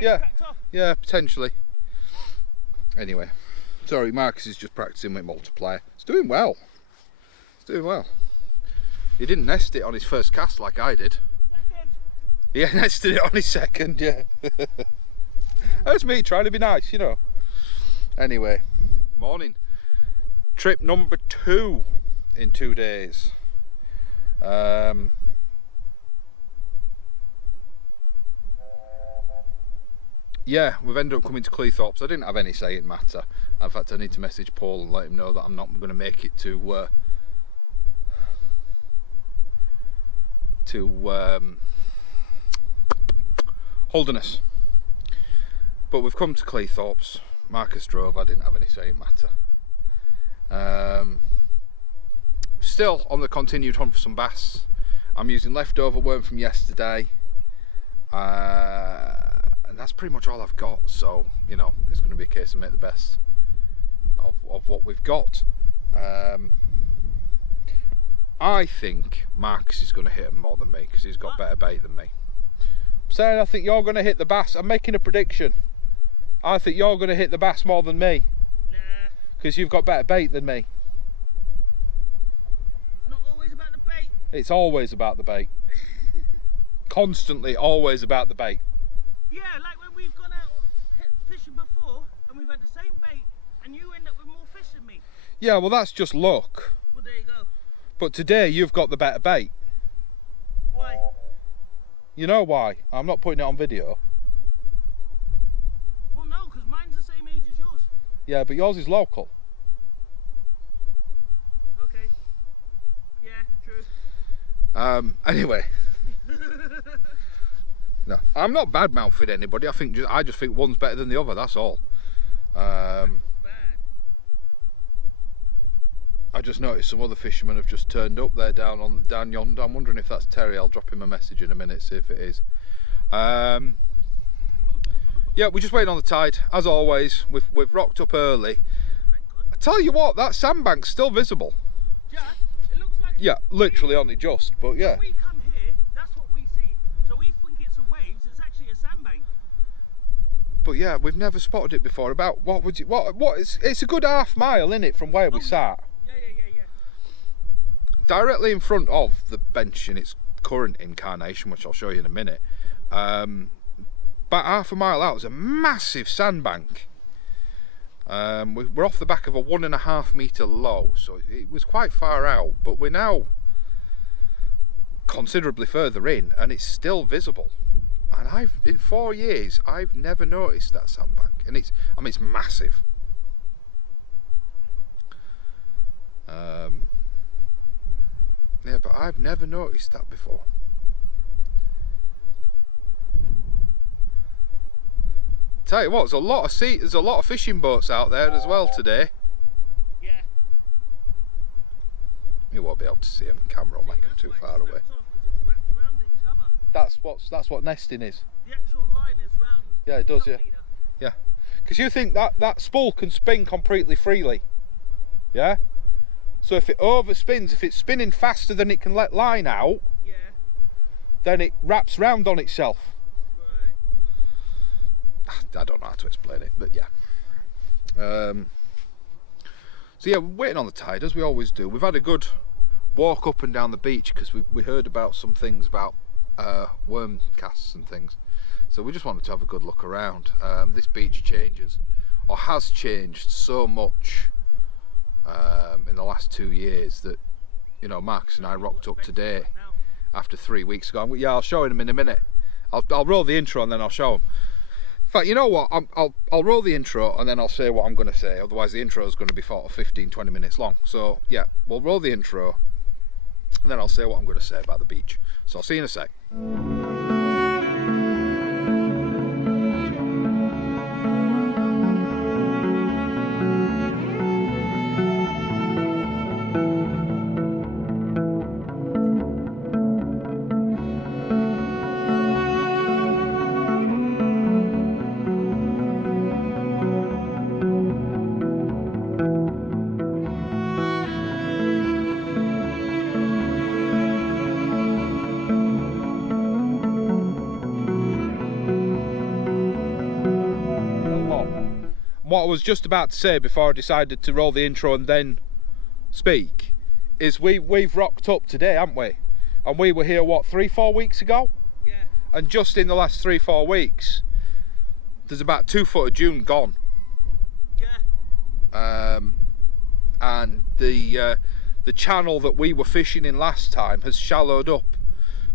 Yeah, yeah, potentially. Anyway, sorry, Marcus is just practicing with multiplier. It's doing well. It's doing well. He didn't nest it on his first cast like I did. Second. Yeah, nested it on his second, yeah. That's me trying to be nice, you know. Anyway, morning. Trip number 2 in 2 days. Yeah, we've ended up coming to Cleethorpes. I didn't have any say in the matter. In fact, I need to message Paul and let him know that I'm not going to make it to Holderness. But we've come to Cleethorpes. Marcus drove. I didn't have any say in the matter. Still on the continued hunt for some bass. I'm using leftover worm from yesterday. And that's pretty much all I've got, so you know it's going to be a case of make the best of what we've got. I think Marcus is going to hit him more than me because he's got better bait than me. I'm saying I think you're going to hit the bass. I'm making a prediction. I think you're going to hit the bass more than me. Nah. Because you've got better bait than me. It's not always about the bait. It's always about the bait. Constantly, always about the bait. Yeah, like when we've gone out fishing before and we've had the same bait and you end up with more fish than me. Yeah, well that's just luck. Well, there you go. But today you've got the better bait. Why? You know why? I'm not putting it on video. Well, no, because mine's the same age as yours. Yeah, but yours is local. Okay. Yeah, true. Anyway. No, I'm not bad-mouthing anybody. I just think one's better than the other. That's all. Bad. I just noticed some other fishermen have just turned up there down yonder. I'm wondering if that's Terry. I'll drop him a message in a minute, see if it is. Yeah, we're just waiting on the tide as always. We've rocked up early. Thank God. I tell you what, that sandbank's still visible. Just, it looks like. Yeah, literally only just, but yeah. When we come here, that's what we see. So we think it's a waves. It's actually a sandbank. But yeah, we've never spotted it before. About what would you? What? It's a good half mile, isn't it, from where we sat? Yeah. Directly in front of the bench in its current incarnation, which I'll show you in a minute. About half a mile out is a massive sandbank. We're off the back of a 1.5 metre low, so it was quite far out, but we're now considerably further in and it's still visible. And in 4 years I've never noticed that sandbank, and it's massive. Yeah, but I've never noticed that before. Tell you what, there's a lot of fishing boats out there as well today. Yeah. You won't be able to see them. The camera will make them too far away. That's what nesting is. The actual line is round. Yeah, it does. Yeah, yeah. Because you think that spool can spin completely freely. Yeah. So if it overspins, if it's spinning faster than it can let line out, yeah, then it wraps round on itself. Right. I don't know how to explain it, but yeah. So yeah, we're waiting on the tide as we always do. We've had a good walk up and down the beach because we heard about some things about worm casts and things. So we just wanted to have a good look around. This beach changes, or has changed so much in the last 2 years that, you know, Marcus and I rocked up today after 3 weeks ago. Yeah, I'll show him in a minute. I'll roll the intro and then I'll show him. In fact, you know what? I'll roll the intro and then I'll say what I'm going to say. Otherwise, the intro is going to be 15-20 minutes long. So yeah, we'll roll the intro and then I'll say what I'm going to say about the beach. So I'll see you in a sec. what I was just about to say before I decided to roll the intro and then speak is we've rocked up today, haven't we? And we were here, what, 3-4 weeks ago? Yeah. And just in the last 3-4 weeks, there's about 2 foot of dune gone. Yeah. And the channel that we were fishing in last time has shallowed up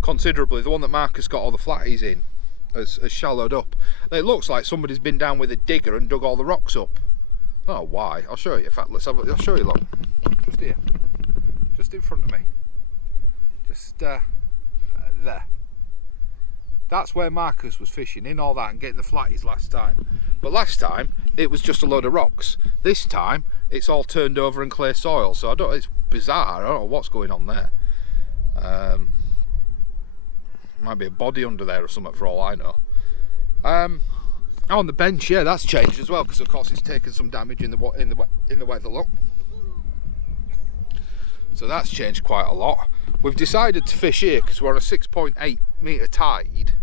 considerably. The one that Marcus got all the flatties in has shallowed up. It looks like somebody's been down with a digger and dug all the rocks up. Oh, why? I'll show you. In fact, I'll show you. Look, just here, just in front of me, just there. That's where Marcus was fishing in all that and getting the flatties last time. But last time it was just a load of rocks. This time it's all turned over in clay soil. So it's bizarre. I don't know what's going on there. Might be a body under there or something for all I know. On the bench, yeah, that's changed as well because of course it's taken some damage in the weather. Look. So that's changed quite a lot. We've decided to fish here because we're on a 6.8 metre tide.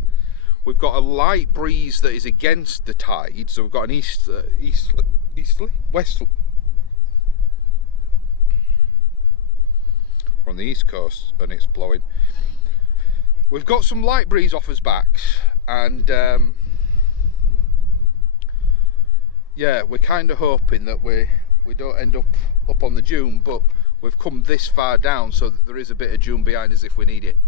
We've got a light breeze that is against the tide, so we've got an westerly. We're on the east coast and it's blowing. We've got some light breeze off us backs, and yeah, we're kind of hoping that we don't end up on the dune, but we've come this far down so that there is a bit of dune behind us if we need it.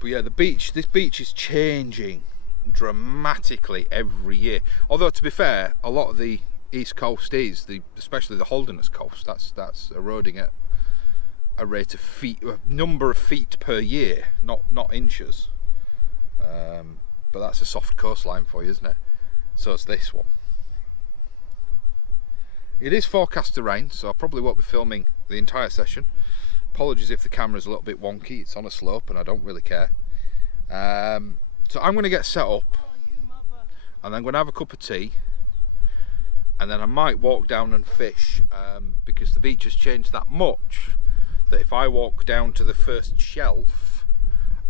But yeah, this beach is changing dramatically every year. Although to be fair, a lot of the east coast is, especially the Holderness coast, that's eroding at a rate of number of feet per year, not inches. But that's a soft coastline for you, isn't it? So it's this one. It is forecast to rain, so I probably won't be filming the entire session. Apologies if the camera's a little bit wonky. It's on a slope and I don't really care. So I'm going to get set up, and I'm going to have a cup of tea, and then I might walk down and fish, because the beach has changed that much that if I walk down to the first shelf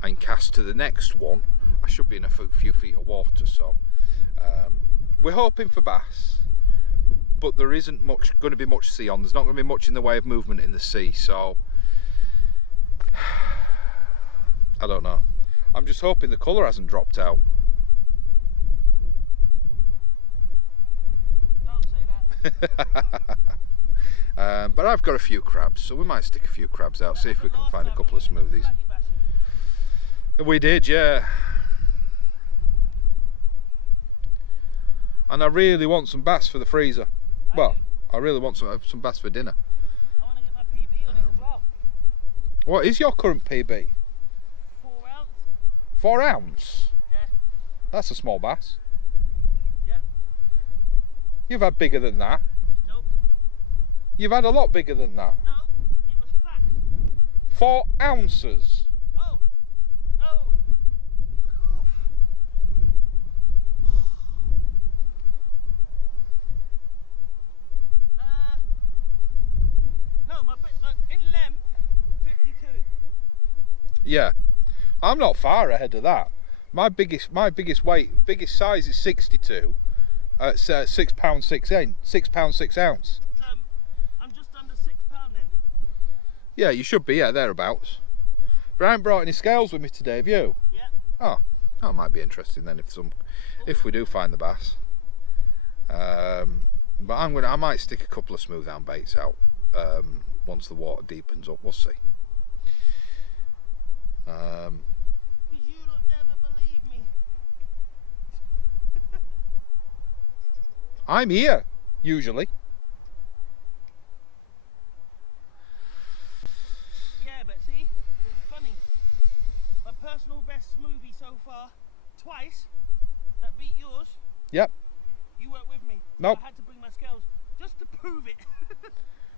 and cast to the next one, I should be in a few feet of water. So we're hoping for bass, but there isn't going to be much sea on. There's not going to be much in the way of movement in the sea, so I don't know. I'm just hoping the colour hasn't dropped out. Don't say that. But I've got a few crabs, so we might stick a few crabs out, see if we can find a couple of smoothies. We did, yeah. And I really want some bass for the freezer. Well, I really want some bass for dinner. I want to get my PB on it as well. What is your current PB? 4 ounce. 4 ounce? Yeah. That's a small bass. Yeah. You've had bigger than that. Nope. You've had a lot bigger than that. No, it was fat. 4 ounces? Oh. No. Fuck off. No, my bit, like, in length, 52. Yeah. I'm not far ahead of that. My biggest size is 62 at £6 6 ounce. I'm just under £6 then. Yeah, you should be, yeah, thereabouts. But I haven't brought any scales with me today, have you? Yeah. Oh, that might be interesting then if we do find the bass. But I might stick a couple of smooth down baits out once the water deepens up. We'll see. Because you lot never believe me. I'm here usually. Yeah, but see, it's funny. My personal best smoothie so far, twice, that beat yours. Yep. You weren't with me. Nope. I had to bring my scales just to prove it.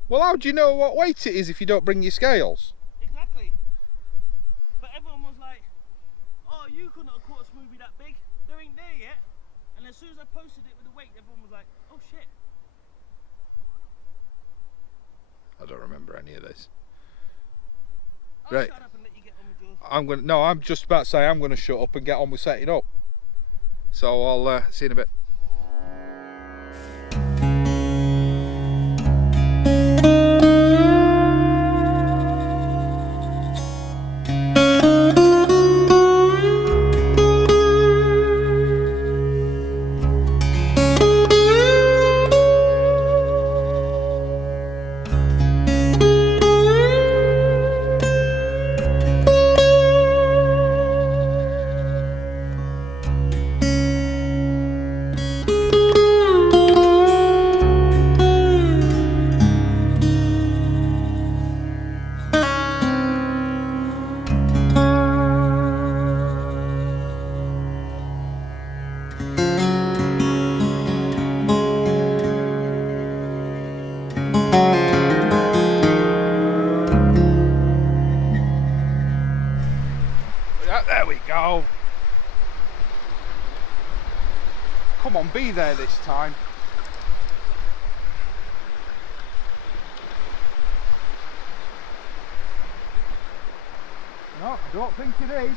Well, how do you know what weight it is if you don't bring your scales? Exactly. But everyone was like, oh, you couldn't have caught a smoothie that big. They ain't there yet. And as soon as I posted it with the weight, everyone was like, oh shit. I don't remember any of this. I'll Right. shut up and let you get on with yours. I'm just about to say I'm going to shut up and get on with setting up. So I'll see you in a bit. Come on, be there this time. No, I don't think it is.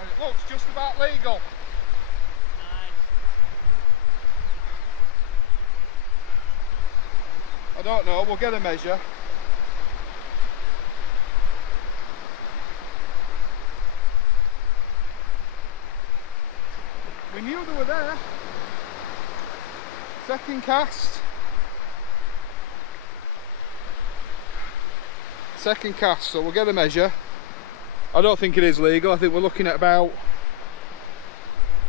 And it looks just about legal. I don't know, we'll get a measure. We knew they were there. Second cast. Second cast, so we'll get a measure. I don't think it is legal, I think we're looking at about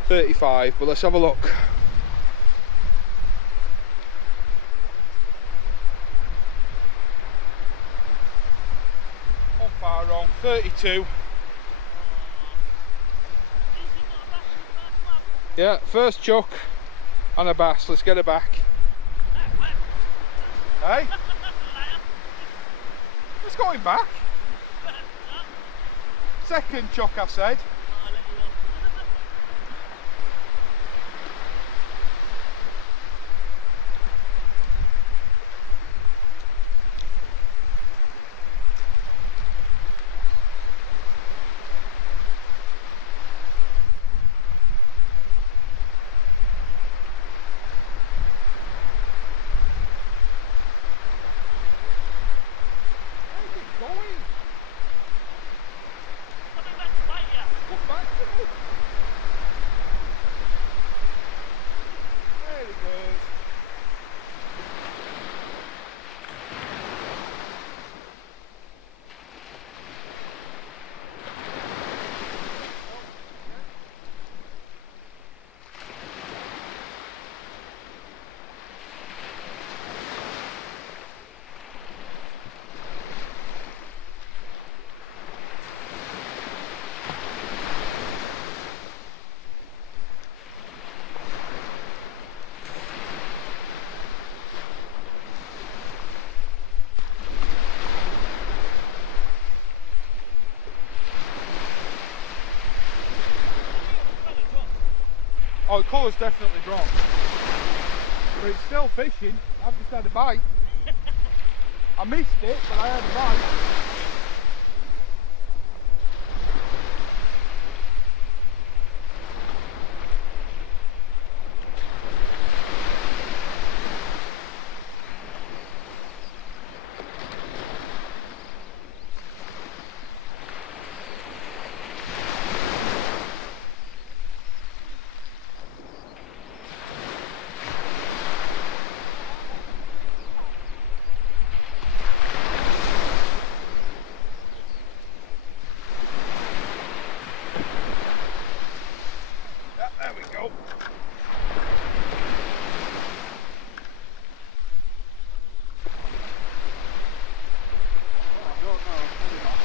35, but let's have a look. Not far wrong, 32. Yeah, first chuck and a bass, let's get her back. Hey? It's going back. Second chuck, I said. Oh, the colour's definitely dropped. But it's still fishing. I've just had a bite. I missed it, but I had a bite. There we go. I don't know, maybe not.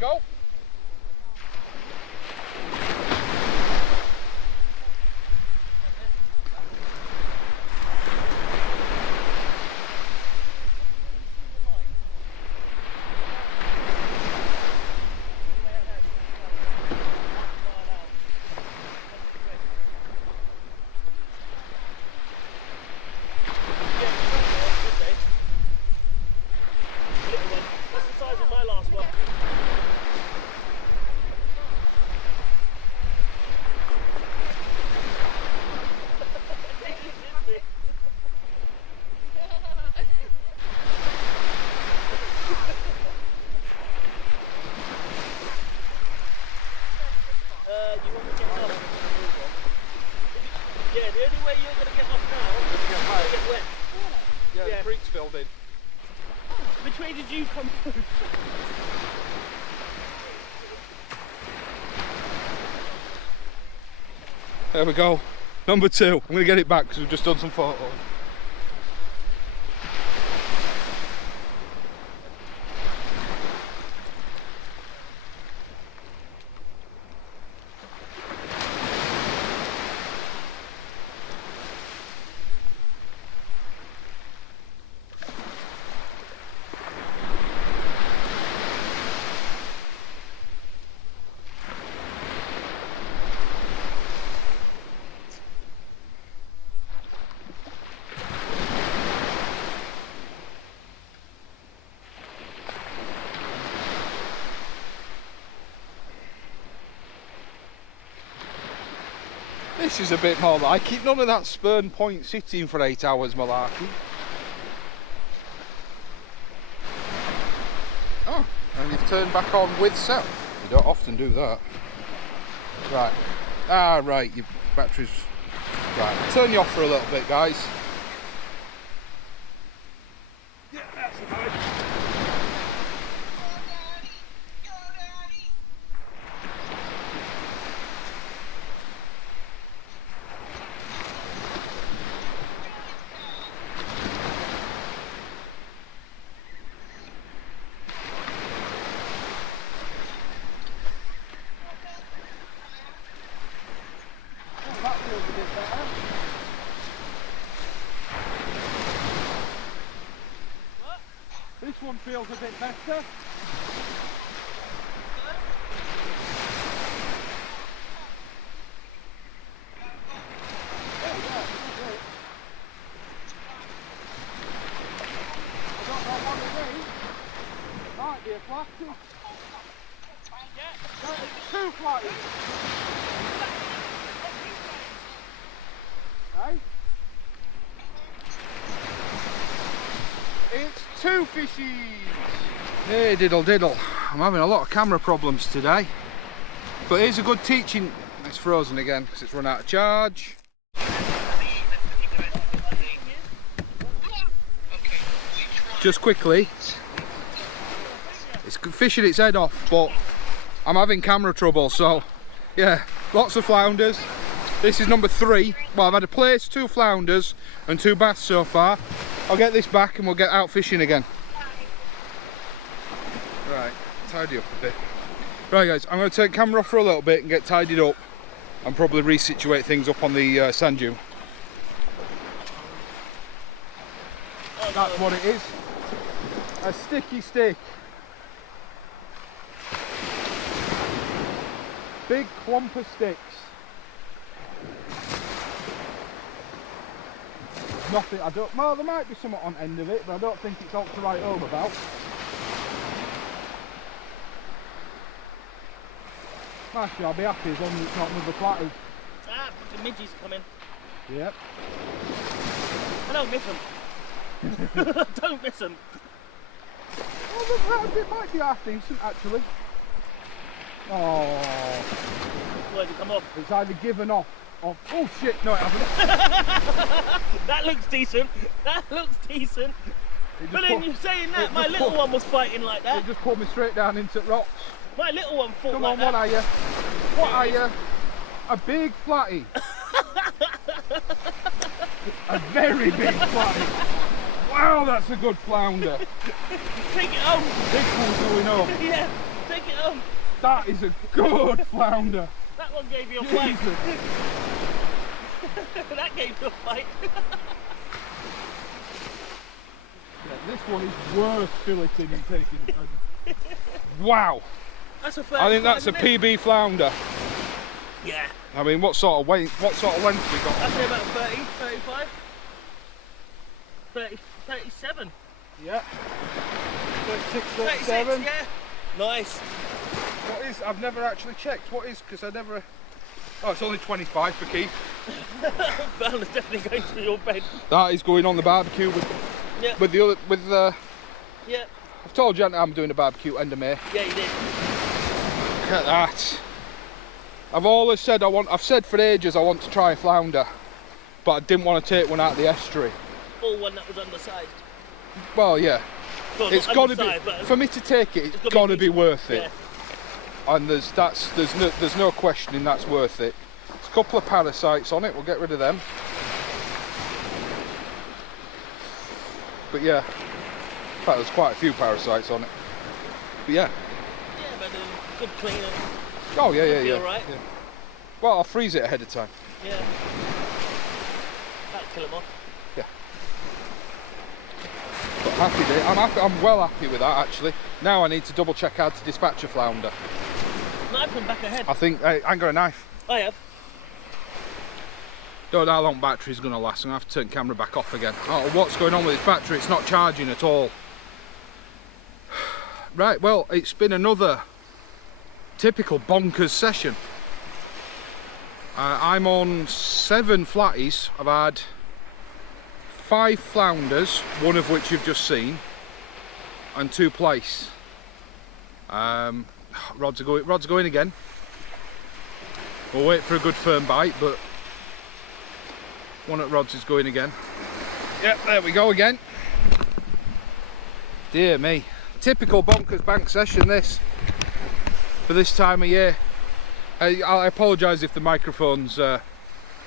Go. where you're going to get off now, you're going to get wet. Yeah, Yeah. the creek's filled in. Which way did you come through? There we go. Number 2. I'm going to get it back because we've just done some photos. This is a bit more like it. None of that spurn point sitting for 8 hours malarkey. Oh, and you've turned back on with cell. You don't often do that. Right. Ah, right, your battery's... Right, turn you off for a little bit, guys. Yeah, that's about it. That feels a bit better. What? This one feels a bit better. I don't know what it is. Might be a flatty. No, it's 2 flatties. Hey? It's 2 fishies! Hey diddle diddle, I'm having a lot of camera problems today. But here's a good teaching. It's frozen again because it's run out of charge. Just quickly, it's fishing its head off, but I'm having camera trouble, so yeah, lots of flounders. This is number 3. Well, I've had a place, 2 flounders and 2 bass so far. I'll get this back and we'll get out fishing again. Right, tidy up a bit. Right guys, I'm going to take camera off for a little bit and get tidied up and probably resituate things up on the sand dune. That's what it is. A sticky stick. Big clump of sticks. Nothing, I don't, well there might be something on end of it, but I don't think it's all to write home about. Actually, I'll be happy as long as it's not another flatty. Ah, the midges coming. Yep. I don't miss them. Don't miss them. Well, it might be half decent actually. Oh. Where'd it come off? It's either given off or... Oh shit, no it hasn't. That looks decent. That looks decent. But then you're saying that, my little one was fighting like that. It just pulled me straight down into rocks. My little one fought Come like on, that. what are you? What are you? A big flatty. A very big flatty. Wow, that's a good flounder. Take it home. This one's going home. Yeah, take it home. That is a good flounder. That one gave you a fight. Jesus. That gave you a fight. Yeah, this one is worth filleting and taking. Wow. That's a I think that's a PB flounder. Yeah. I mean, what sort of weight, what sort of length we got? I'd say about 30, 35. 30, 37. Yeah. 36, 36, 37. yeah. Nice. What is, I've never actually checked, what is, because I never, oh, it's only 25 for Keith. Flounder definitely going through your bed. That is going on the barbecue with, Yeah. with the other, with the, Yeah. I've told you I'm doing a barbecue end of May. Yeah, you did. Look at that. I've always said I've said for ages I want to try a flounder. but I didn't want to take one out of the estuary. Or one that was undersized. Well, yeah. Well, It's not got to be, undersized, but for me to take it, it's got to be worth it. And there's no questioning that's worth it. There's a couple of parasites on it, we'll get rid of them. But yeah, in fact there's quite a few parasites on it. But yeah. Yeah, but good cleaner. Oh yeah, yeah. Alright? Yeah. Well, I'll freeze it ahead of time. Yeah. That'll kill them off. Yeah. But happy day. I'm well happy with that actually. Now I need to double check how to dispatch a flounder. Knife from back ahead. I think I ain't got a knife. I have. Don't know how long battery's going to last. I'm going to have to turn the camera back off again. Oh, what's going on with this battery? It's not charging at all. Right, well, it's been another typical bonkers session. I'm on 7 flatties. I've had 5 flounders, one of which you've just seen, and 2 plaice. Rods are going again. We'll wait for a good firm bite, but one at rods is going again. Yep, there we go again. Dear me. Typical bonkers bank session this, for this time of year. I apologise if the microphone's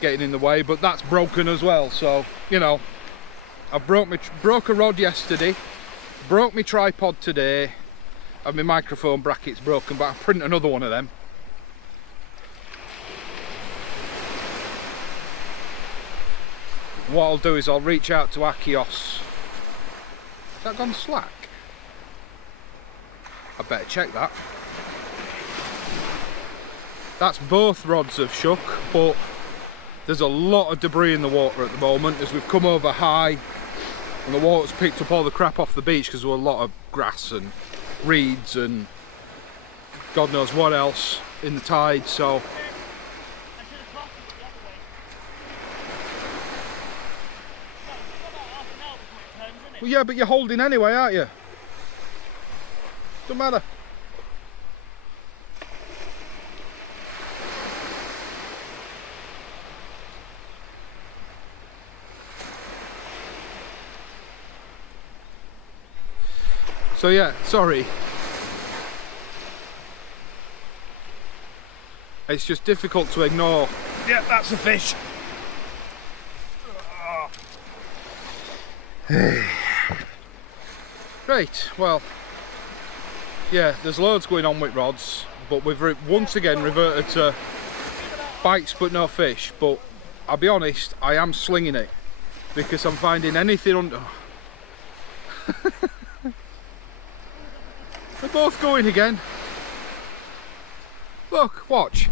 getting in the way, but that's broken as well, so, you know. I broke a rod yesterday, broke my tripod today, and my microphone bracket's broken, but I'll print another one of them. What I'll do is I'll reach out to Akios. Has that gone slack? I better check that. That's both rods have shook, but there's a lot of debris in the water at the moment as we've come over high and the water's picked up all the crap off the beach because there were a lot of grass and reeds and God knows what else in the tide, so well, yeah, but you're holding anyway, aren't you? Don't matter. So yeah, sorry. It's just difficult to ignore. Yeah, that's a fish. Right, well, yeah, there's loads going on with rods, but we've once again reverted to bites but no fish. But I'll be honest, I am slinging it because I'm finding anything under. They're both going again. Look, watch.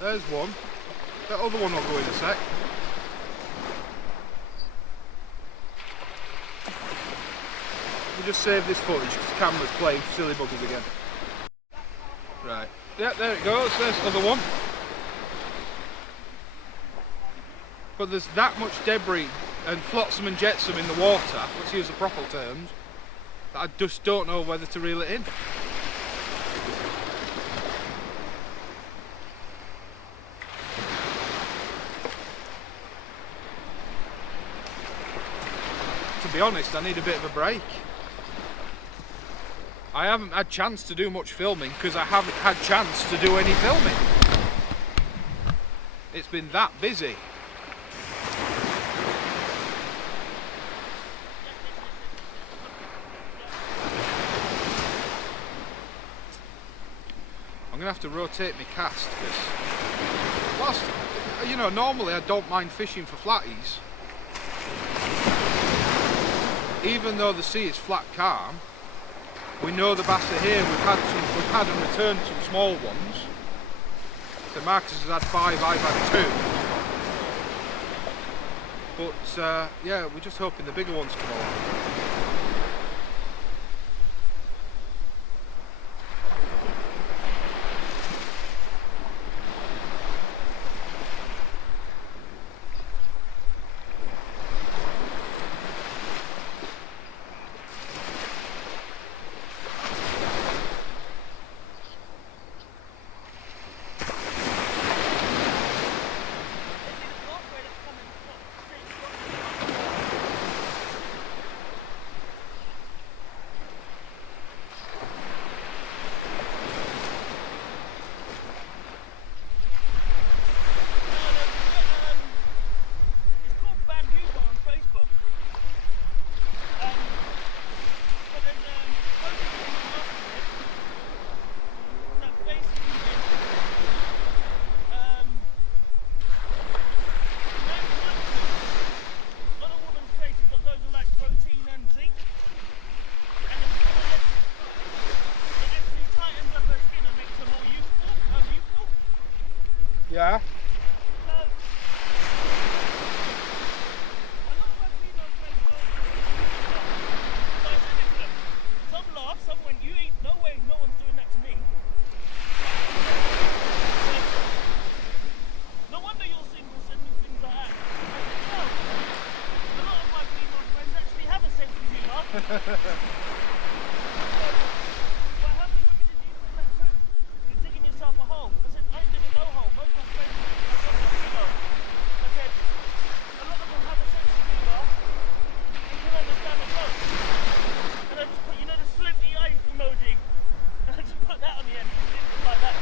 There's one. That other one will go in a sec. We'll just save this footage because the camera's playing silly buggers again. Right. Yeah, there it goes. There's the other one. But there's that much debris and flotsam and jetsam in the water, let's use the proper terms, that I just don't know whether to reel it in. To be honest, I need a bit of a break. I haven't had chance to do much filming because I haven't had chance to do any filming. It's been that busy. I'm gonna have to rotate my cast because whilst, you know, normally I don't mind fishing for flatties. Even though the sea is flat calm, we know the bass are here. We've had and returned some small ones. So Marcus has had 5, I've had 2. But yeah, we're just hoping the bigger ones come along. how many women did you use in that trip? You're digging yourself a hole. I said, I ain't digging no hole. Most of my friends, I said, a lot of them have a sense of humour and can understand the joke. And I just put, you know, the slinty eye emoji. And I just put that on the end. It didn't look like that.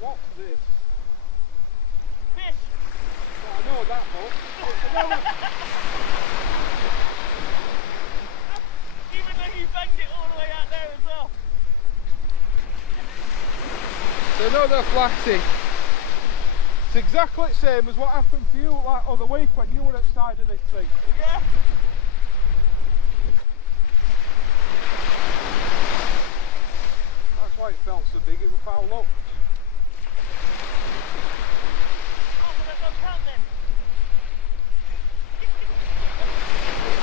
What's this? Fish. Well, I know that much. It's another... Even though you banged it all the way out there as well. It's another flatty. It's exactly the same as what happened to you like other week when you were outside of this thing. Yeah. That's why it felt so big, it was foul up. Oh, well, that don't count then.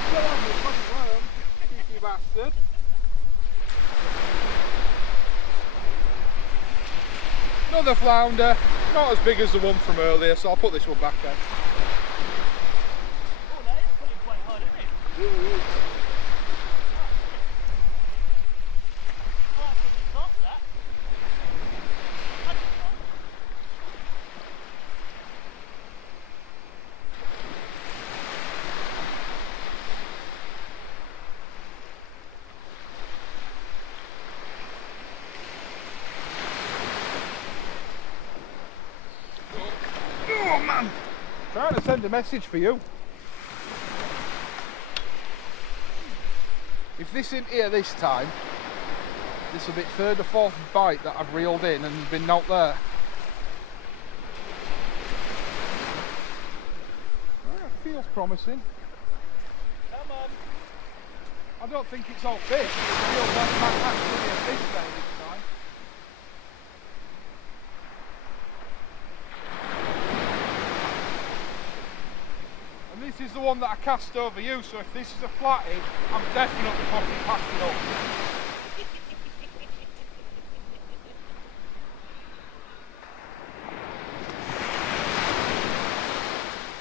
Still on me, bloody worm, cheeky bastard. Another flounder, not as big as the one from earlier, so I'll put this one back then. Oh, that is pulling quite hard, isn't it? Ooh. Oh, that's really soft, that. That's soft. Oh man! Trying to send a message for you. If this isn't here this time, this will be third or fourth bite that I've reeled in and been not there. Well, feels promising. Come on. I don't think it's all fish. It feels like it might actually be a fish there this time. And this is the one that I cast over you, so if this is a flatty, I'm definitely fucking packing up.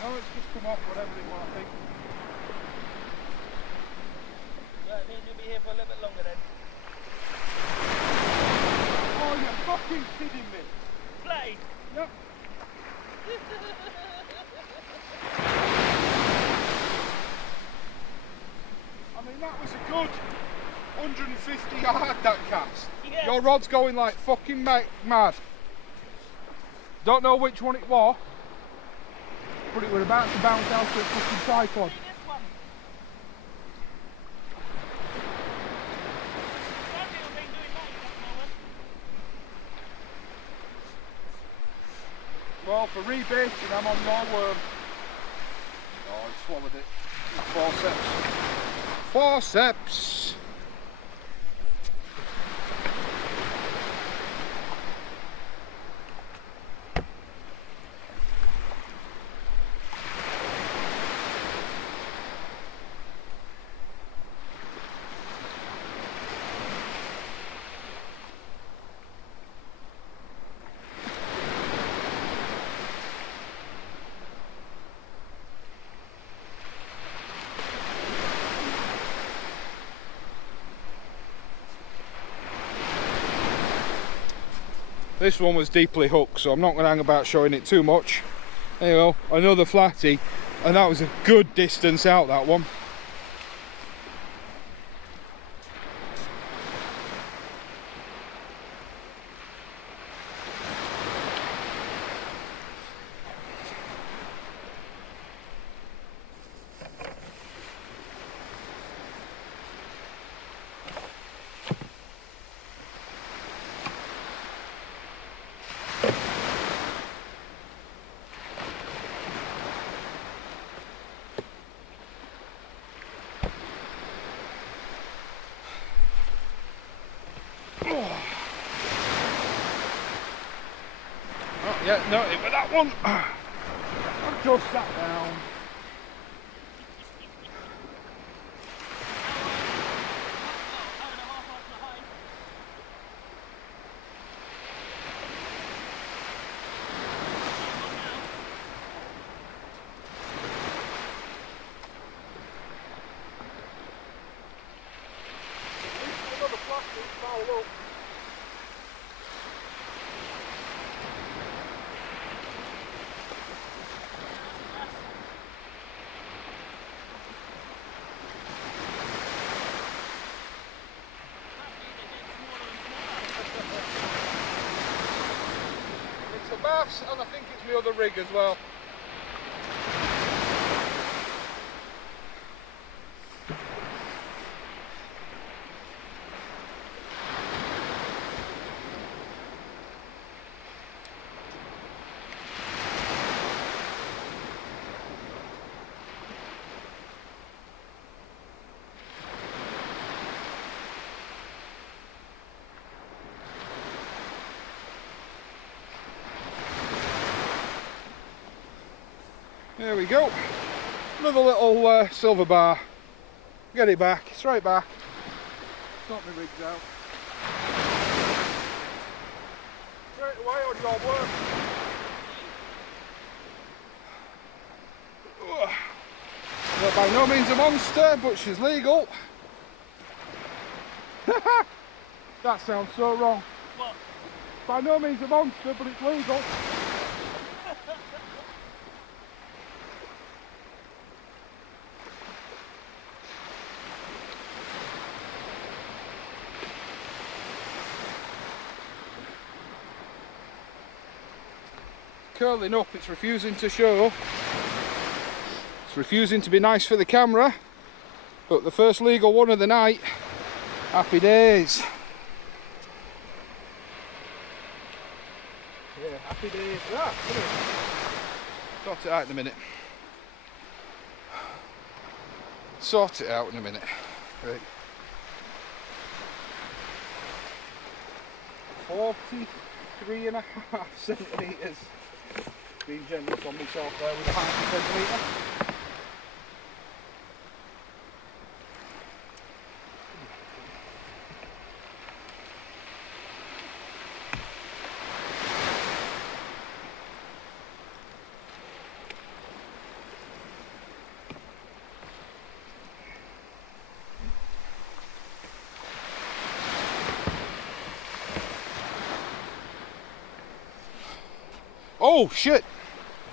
No, it's just come off whatever it was, I think. That means you'll be here for a little bit longer then. Oh, you're fucking kidding me. Play. Yep. I mean, that was a good 150 yard, that cast. Yeah. Your rod's going like fucking mad. Don't know which one it was, but it was about to bounce out to a fucking tripod. See this one. Gabriel ain't doing that at the moment. Well, for rebaiting, I'm on your worm. Oh, I swallowed it. Forceps. Forceps! This one was deeply hooked, so I'm not going to hang about showing it too much. There you go, another flatty, and that was a good distance out, that one. Oh, yeah, no, it was that one. I've just sat down. bass, and I think it's my other rig as well. There we go. Another little silver bar. Get it back, straight back. Sort my rigs out. Straight away on your work. Well, by no means a monster, but she's legal. That sounds so wrong. What? By no means a monster, but it's legal. Curling up, it's refusing to show. It's refusing to be nice for the camera, but the first legal one of the night. Happy days. Yeah, happy days. Ah, come here. Sort it out in a minute. Sort it out in a minute. Right. 43.5 centimetres. Being generous on myself there with a half a centimetre. Oh shit!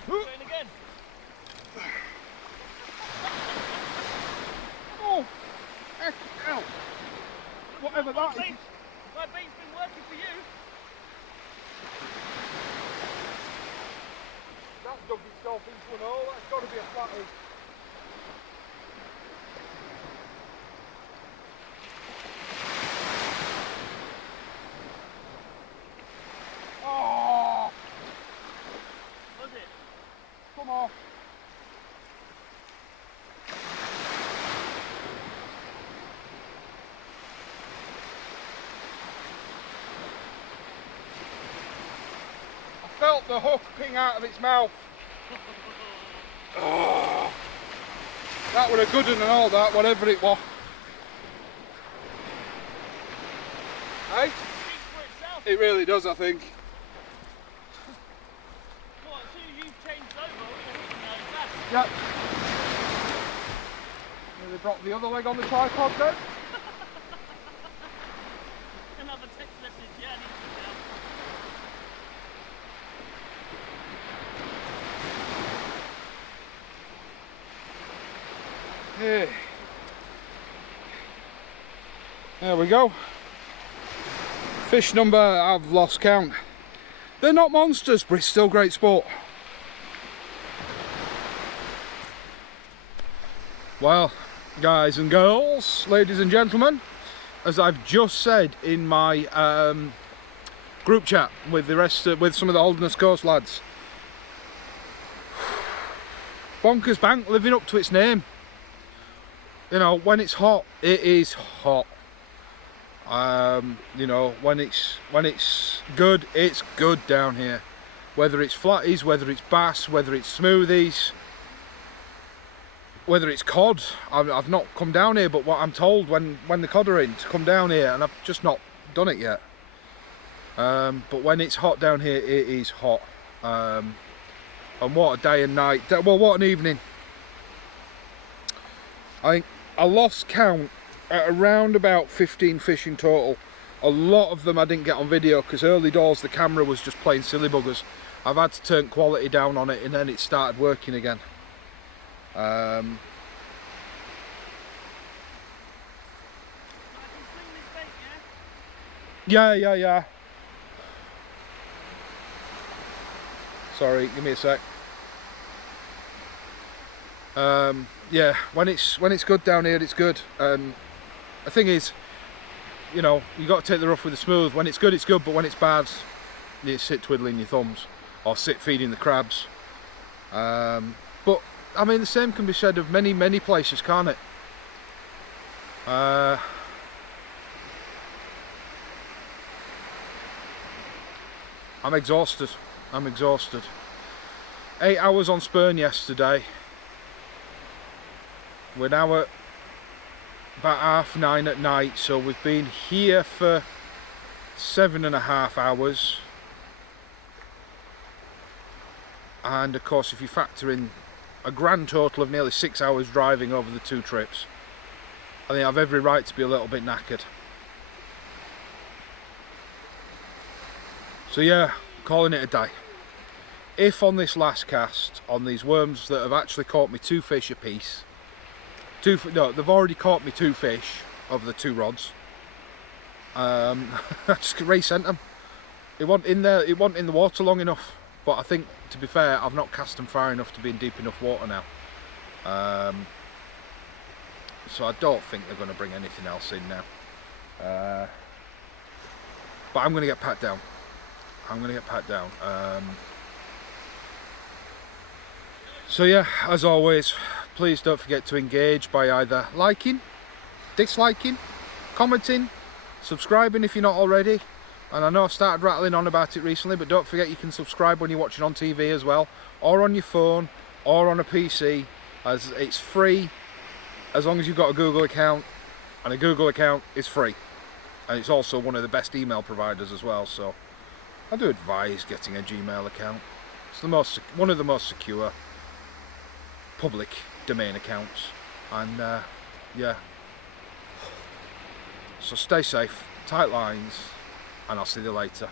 Going again. Oh! Heck, ow! Whatever that is. My bait's been working for you. That's dug itself into an hole. That's got to be a flathead. Oh! Was it? Come on. I felt the hook ping out of its mouth. Oh, that was a good one and all that, whatever it was. Hey? Speaks for itself. It really does, I think. What, as soon as you've changed over, all you're hitting now is that. Yep. Nearly dropped the other leg on the tripod then. Another text message, yeah, I need to now. Hey. There we go. Fish number, I've lost count. They're not monsters, but it's still great sport. Well, guys and girls, ladies and gentlemen, as I've just said in my group chat with the rest, with some of the Holderness Coast lads, Bonkers Bank living up to its name. You know, when it's hot, it is hot. You know, when it's good, it's good down here. Whether it's flatties, whether it's bass, whether it's smoothies, whether it's cod. I've not come down here, but what I'm told when the cod are in to come down here, and I've just not done it yet. But when it's hot down here, it is hot. And what a day and night. Well, what an evening. I think I lost count at around about 15 fish in total. A lot of them I didn't get on video because early doors the camera was just playing silly buggers. I've had to turn quality down on it and then it started working again. I can swing this bait, yeah? Yeah. Sorry, give me a sec. Yeah, when it's good down here, it's good. The thing is, you know, you got to take the rough with the smooth. When it's good, it's good, but when it's bad, you sit twiddling your thumbs or sit feeding the crabs. But I mean, the same can be said of many places, can't it? I'm exhausted. 8 hours on Spurn yesterday. We're now at about 9:30 at night, so we've been here for 7.5 hours. And of course, if you factor in a grand total of nearly 6 hours driving over the 2 trips, I think I've every right to be a little bit knackered. So yeah, calling it a day. If on this last cast, on these worms that have actually caught me 2 fish apiece, no, they've already caught me 2 fish over the 2 rods. I just resent them. It wasn't in there. It wasn't in the water long enough. But I think, to be fair, I've not cast them far enough to be in deep enough water now. So I don't think they're going to bring anything else in now. But I'm going to get pat down. So yeah, as always, please don't forget to engage by either liking, disliking, commenting, subscribing if you're not already. And I know I've started rattling on about it recently, but don't forget you can subscribe when you're watching on TV as well, or on your phone, or on a PC, as it's free as long as you've got a Google account, and a Google account is free. And it's also one of the best email providers as well, so I do advise getting a Gmail account. It's one of the most secure public domain accounts, and yeah. So stay safe, tight lines, and I'll see you later.